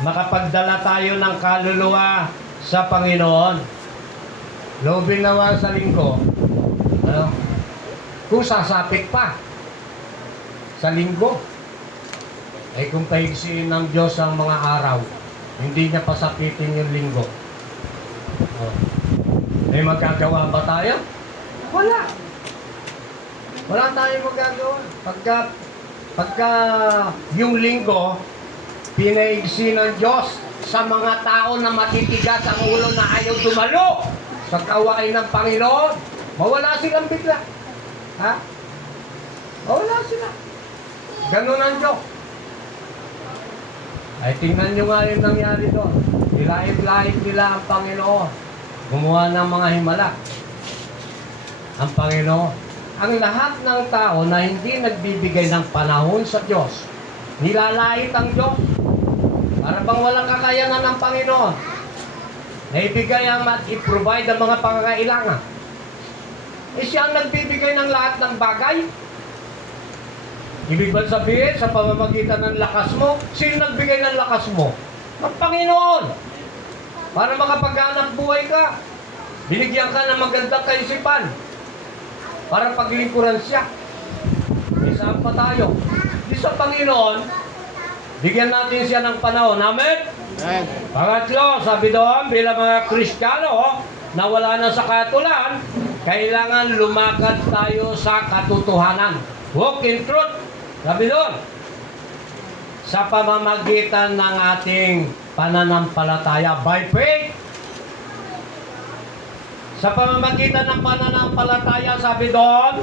makapagdala tayo ng kaluluwa sa Panginoon. Loobin naman sa linggo, kung sasapit pa sa linggo, ay kung paigsiin ng Diyos ang mga araw, hindi niya pasapitin yung linggo. May magagawa ba tayo? Wala. Wala tayong magagawa. Pagka yung linggo, pinaigsi ng Diyos sa mga tao na matitigas ang ulo na ayaw dumalo sa kawain ng Panginoon, mawala silang bigla. Ha? Mawala sila. Ganun ang Diyos. Ay, tingnan nyo nga yung nangyari doon. Nilahit-lahit nila ang Panginoon. Gumawa ng mga himala. Ang Panginoon. Ang lahat ng tao na hindi nagbibigay ng panahon sa Diyos, nilalait ang Diyos. Para bang walang kakayanan ng Panginoon. Naibigay ang i-provide ang mga pangangailangan. Eh siya ang nagbibigay ng lahat ng bagay. Ibig ba sabihin, sa pamamagitan ng lakas mo, sino nagbigay ng lakas mo? Ang Panginoon. Para makapaghanap buhay ka. Binigyan ka ng magandang kaisipan. Para paglingkuran siya. Isaan pa tayo. Di sa Panginoon, bigyan natin siya ng panahon. Amen? Amen. Pangatlo, sabi doon, bilang mga Kristiyano na wala na sa katulan, kailangan lumakad tayo sa katotohanan. Walk in truth. Sabi doon, sa pamamagitan ng ating pananampalataya by faith. Sa pamamagitan ng pananampalataya, sabi doon,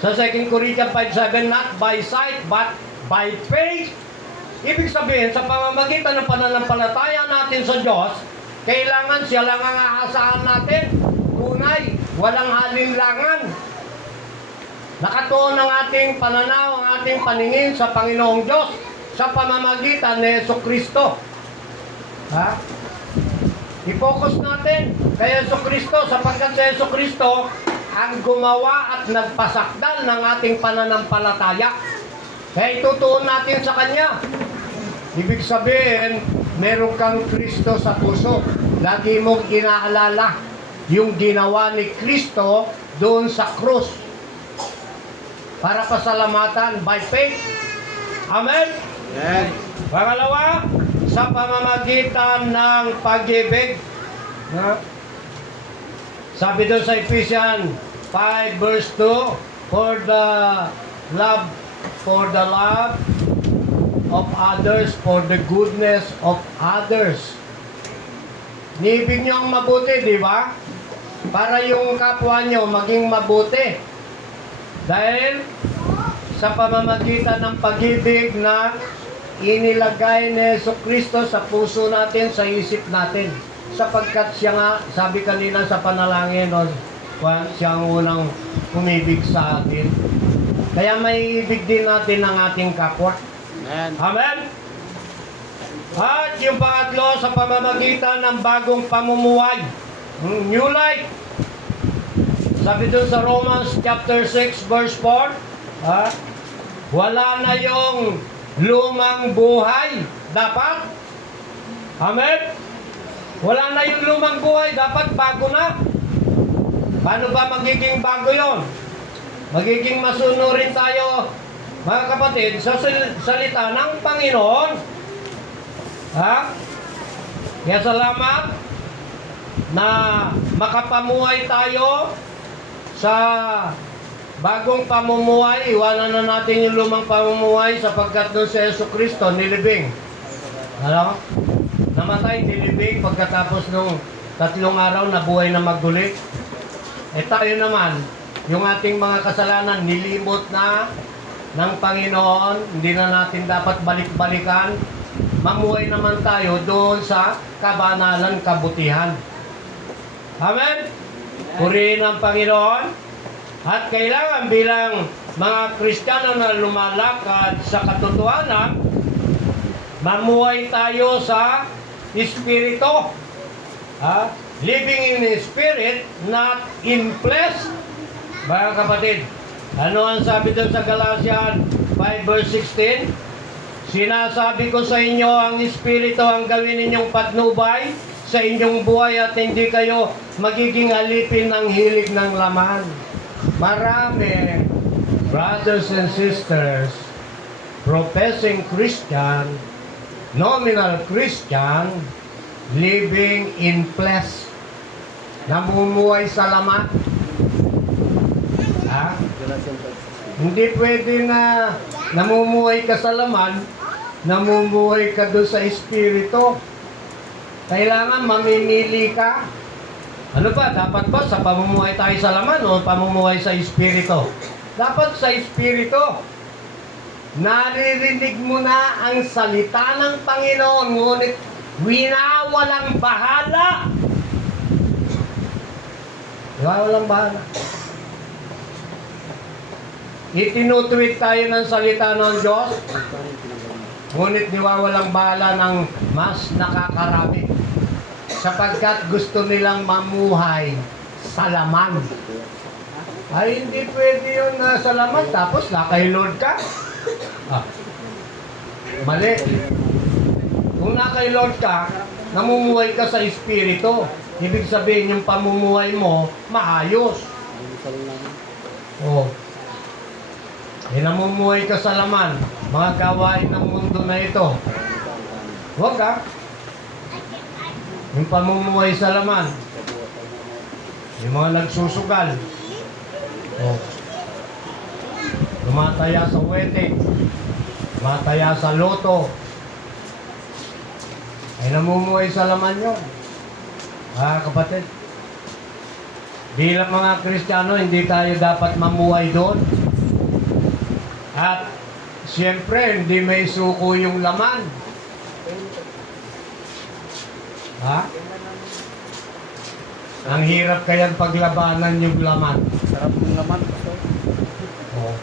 sa 2 Corinthians 5:7, not by sight, but by faith. Ibig sabihin, sa pamamagitan ng pananampalataya natin sa Diyos, kailangan siya lang ang aasahan natin. Tunay, walang halinlangan. Nakatuon ang ating pananaw, ang ating paningin sa Panginoong Diyos sa pamamagitan ni Jesucristo. Ha? I-focus natin kay Jesucristo sapagkat si Jesucristo ang gumawa at nagpasakdal ng ating pananampalataya. Kaya itutuon natin sa Kanya. Ibig sabihin, meron kang Kristo sa puso. Lagi mong inaalala yung ginawa ni Kristo doon sa krus. Para pasalamatan by faith. Amen? Amen. Pangalawa, sa pamamagitan ng pag-ibig. Sabi doon sa Ephesians 5 verse 2, for the love of others, for the goodness of others. Niibig nyo ang mabuti, di ba? Para yung kapwa nyo maging mabuti. Dahil sa pamamagitan ng pag-ibig na inilagay ni Jesucristo sa puso natin, sa isip natin. Sapagkat siya nga, sabi kanina sa panalangin, siya ang unang umibig sa atin. Kaya may ibig din natin ang ating kapwa. Amen. Amen? At yung pangatlo, sa pamamagitan ng bagong pamumuhay. New life. Sabi doon sa Romans chapter 6 verse 4, wala na yung lumang buhay. Dapat? Amen? Wala na yung lumang buhay. Dapat bago na. Paano ba magiging bago yon? Magiging masunurin tayo, mga kapatid, sa salita ng Panginoon. Ha? Kaya salamat na makapamuhay tayo sa bagong pamumuhay. Iwanan na natin yung lumang pamumuhay sapagkat doon si Jesucristo nilibing. Ano? Namatay, nilibing pagkatapos nung 3 araw na buhay na maguli. Eh tayo naman, yung ating mga kasalanan nilimot na ng Panginoon, hindi na natin dapat balik-balikan. Mamuhay naman tayo doon sa kabanalan, kabutihan. Amen? Purihin ang Panginoon. At kailangan bilang mga Kristiyano na lumalakad sa katotohanan, mamuhay tayo sa Espiritu. Living in the Spirit, not in flesh. Mga kapatid, ano ang sabi doon sa Galatians 5 verse 16? Sinasabi ko sa inyo, ang Espiritu ang gawin ninyong patnubay sa inyong buhay at hindi kayo magiging alipin ng hilig ng laman. Marami, brothers and sisters, professing Christian, nominal Christian, living in flesh, namumuhay sa laman. Ha? Hindi pwede na namumuhay ka sa laman, namumuhay ka doon sa Espiritu. Kailangan mamimili ka. Ano ba? Dapat ba sa pamumuhay tayo sa laman o pamumuhay sa Espiritu? Dapat sa Espiritu. Naririnig mo na ang salita ng Panginoon, ngunit winawalang bahala. Walang bahala. Itinutwid tayo ng salita ng Diyos, ngunit niwawalang bahala ng mas nakakarami. Sapagkat gusto nilang mamuhay sa laman. Ay, hindi pwede yun na sa laman, tapos nakay Lord ka. Mali. Kung nakay Lord ka, namumuhay ka sa Espiritu. Ibig sabihin yung pamumuhay mo, maayos. Oh. Namumuhay ka sa laman, mga gawain ng mundo na ito. Huwag ka. Yung pamumuhay sa laman, yung mga nagsusugal, oh, tumataya sa wedding, tumataya sa loto, ay namumuhay sa laman yun. Kapatid, bilang mga Kristiyano, hindi tayo dapat mamuhay doon. At siyempre, hindi may suko yung laman. Ha? Ang hirap kayang paglabanan yung laman. Sarap ng laman. Oh.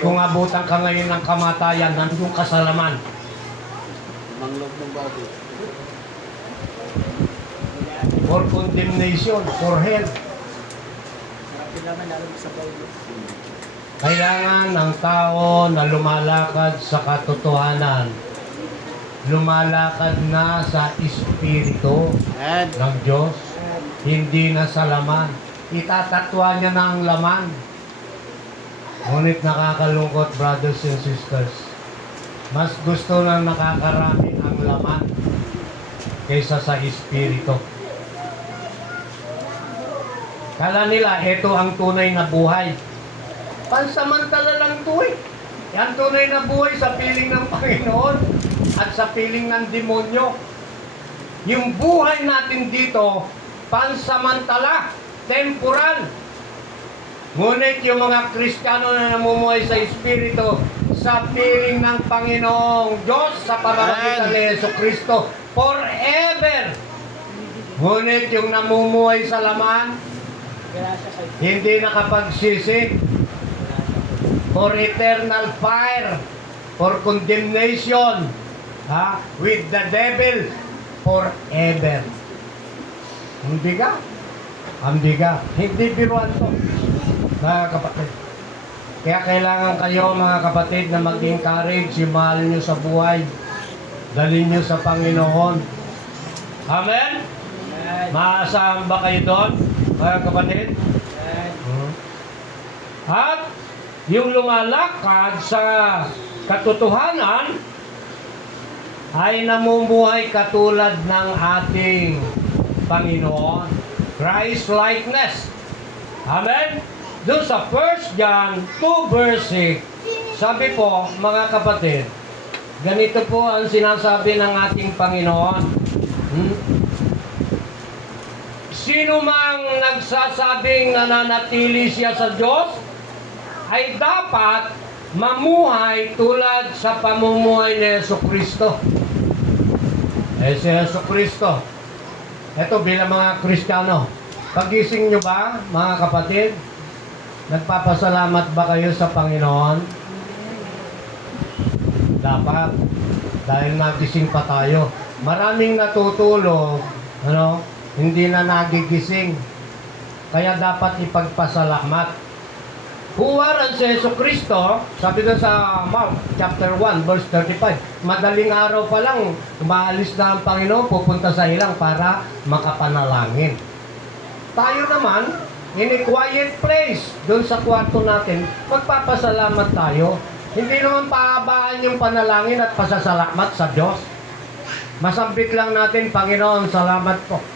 Kung abutan ka ngayon ng kamatayan, nandun ka sa laman. Manglog ng baboy. For condemnation, for hell. Sarap ng laman, lalo sa baboy. Kailangan ng tao na lumalakad sa katotohanan, lumalakad na sa Espiritu ng Diyos, hindi na sa laman. Itatatwa niya na ang laman. Ngunit nakakalungkot, brothers and sisters, mas gusto nang nakakarami ang laman kaysa sa Espiritu. Kala nila, ito ang tunay na buhay. Pansamantala lang ito eh. Yan tunay na buhay sa piling ng Panginoon at sa piling ng demonyo. Yung buhay natin dito, pansamantala, temporal. Ngunit yung mga Kristiyano na namumuhay sa Espiritu, sa piling ng Panginoong Diyos, sa pamamagitan ni Jesucristo, forever. Ngunit yung namumuhay sa laman, hindi nakapagsisi, for eternal fire, for condemnation, with the devil forever. Ang biga. Ang biga. Hindi biruan to, mga kapatid. Kaya kailangan kayo, mga kapatid, na mag-encourage yung mahal nyo sa buhay. Dalhin nyo sa Panginoon. Amen? Maasahan ba kayo doon, mga kapatid? At yung lumalakad sa katotohanan ay namumuhay katulad ng ating Panginoon. Christ-likeness. Amen? Doon sa 1 John 2 verse 6, sabi po, mga kapatid, ganito po ang sinasabi ng ating Panginoon. Sino mang nagsasabing nananatili siya sa Diyos, ay dapat mamuhay tulad sa pamumuhay ni Jesucristo. Si Jesucristo, ito bilang mga Kristiyano, pagising nyo ba, mga kapatid, nagpapasalamat ba kayo sa Panginoon? Dapat, dahil nagising pa tayo. Maraming natutulog, hindi na nagigising. Kaya dapat ipagpasalamat. Huwaran si Yeso Kristo, sabi doon sa Mark chapter 1 verse 35, madaling araw pa lang, umaalis na ang Panginoon, pupunta sa ilang para makapanalangin. Tayo naman, in a quiet place, doon sa kwarto natin, magpapasalamat tayo. Hindi naman paabaan yung panalangin at pasasalamat sa Diyos. Masambit lang natin, Panginoon, salamat po